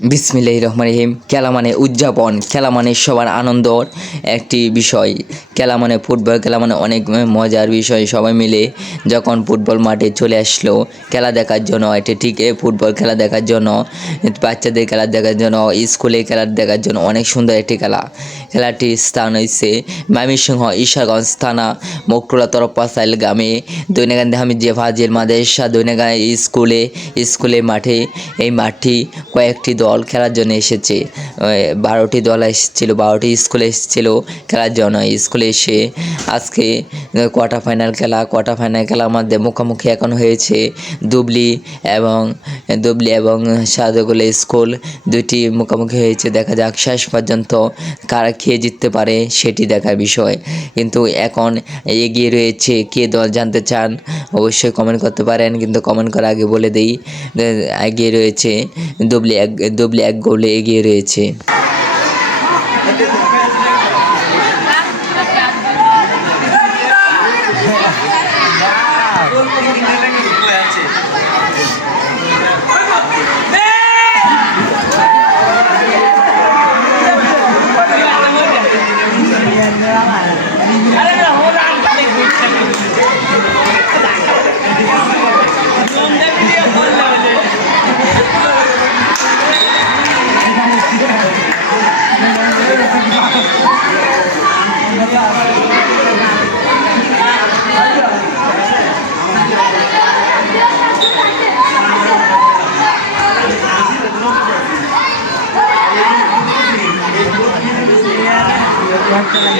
বিসমিল্লাহ রহমান রহিম। খেলা মানে উদযাপন, খেলা মানে সবার আনন্দর একটি বিষয়। খেলা মানে ফুটবল, খেলা মানে অনেক মজার বিষয় সবাই মিলে যখন ফুটবল মাঠে চলে আসলো, খেলা দেখার জন্য, এটি ঠিক ফুটবল খেলা দেখার জন্য, বাচ্চাদের খেলা দেখার জন্য স্কুলে খেলা দেখার জন্য অনেক সুন্দর একটি খেলা। খেলাটির স্থান হয়েছে ময়মনসিংহ, ঈশাগঞ্জ থানা, মকরুলা তরফা সাইল গ্রামে। দৈনিকান আমি যে ফাজিল মাদেশা দৈনিকা স্কুলে স্কুলে মাঠে, এই মাঠটি কয়েকটি দল খেলার জন্য এসেছে। বারোটি দল এসেছিল, বারোটি স্কুলে এসেছিল খেলার জন্য। স্কুলে এসে আজকে কোয়ার্টার ফাইনাল খেলা কোয়ার্টার ফাইনাল খেলার মধ্যে মুখোমুখি এখন হয়েছে। দুবলি এবং দুবলি এবং সাদগুলো স্কুল দুটি মুখোমুখি হয়েছে। দেখা যাক শেষ পর্যন্ত কারা খেয়ে জিততে পারে সেটি দেখার বিষয়। কিন্তু এখন এগিয়ে রয়েছে কে দল জানতে চান অবশ্যই কমেন্ট করতে পারেন। কিন্তু কমেন্ট করার আগে বলে দিই এগিয়ে রয়েছে দুবলি এক ডব্লিউ ব্ল্যাক গোলে এগিয়ে রয়েছে। লাখ টাকা